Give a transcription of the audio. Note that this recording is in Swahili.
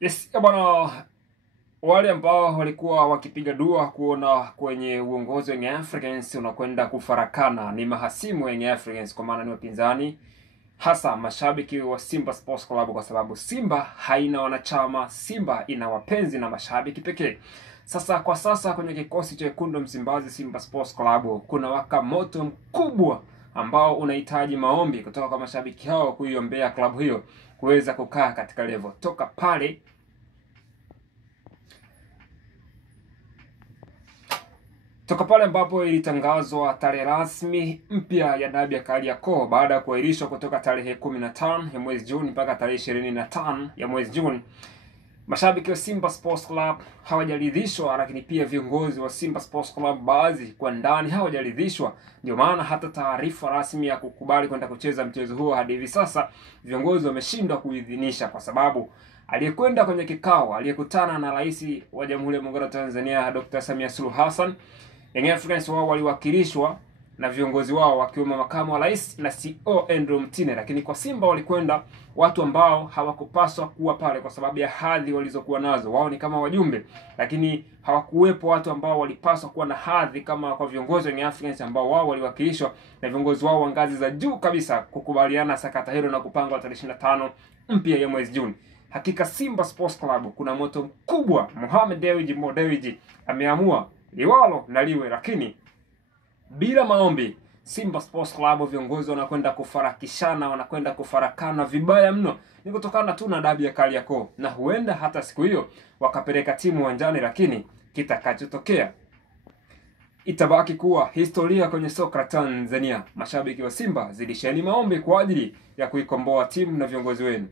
Yes, bwana, wale ambao walikuwa wakipiga dua kuona kwenye uongozi wa Young Africans unakwenda kufarakana ni mahasimu wa Young Africans, kwa maana ni wapinzani, hasa mashabiki wa Simba Sports Club, kwa sababu Simba haina wanachama, Simba ina wapenzi na mashabiki pekee. Kwa sasa kwenye kikosi cha Wekundu Msimbazi Simba Sports Club kuna waka moto mkubwa ambao unahitaji maombi kutoka kwa mashabiki hao kuiombea klabu hiyo kuweza kukaa katika level toka pale ambapo ilitangazwa tarehe rasmi mpya ya dabi ya Kariakoo baada ya kuahirishwa kutoka tarehe 15 ya mwezi Juni mpaka tarehe 25 ya mwezi Juni. Mashabiki wa Simba Sports Club hawajaridhishwa, lakini pia viongozi wa Simba Sports Club baadhi kwa ndani hawajaridhishwa. Ndio maana hata taarifa rasmi ya kukubali kwenda kucheza mchezo huo hadi hivi sasa viongozi wameshindwa kuidhinisha, kwa sababu aliyekwenda kwenye kikao, aliyekutana na Rais wa Jamhuri ya Muungano wa Tanzania Dr. Samia Suluhu Hassan, Young Africans wao waliwakilishwa na viongozi wao wakiwemo makamu wa rais na CEO Andrew Mtine, lakini kwa Simba walikwenda watu ambao hawakupaswa kuwa pale kwa sababu ya hadhi walizokuwa nazo. Wao ni kama wajumbe, lakini hawakuwepo watu ambao walipaswa kuwa na hadhi kama kwa viongozi wa Young Africans ambao wao waliwakilishwa na viongozi wao wa ngazi za juu kabisa kukubaliana sakata hilo na kupanga tarehe 25 mpya ya mwezi Juni. Hakika Simba Sports Club kuna moto mkubwa. Mohamed Dewji ameamua liwalo na liwe, lakini bila maombi Simba Sports Club viongozi wanakwenda kufarakishana, wanakwenda kufarakana vibaya mno. Ni kutokana tu na dabi ya Kariakoo, na huenda hata siku hiyo wakapeleka timu uwanjani, lakini kitakachotokea itabaki kuwa historia kwenye soka Tanzania. Mashabiki wa Simba, zidisheni maombi kwa ajili ya kuikomboa timu na viongozi wenu.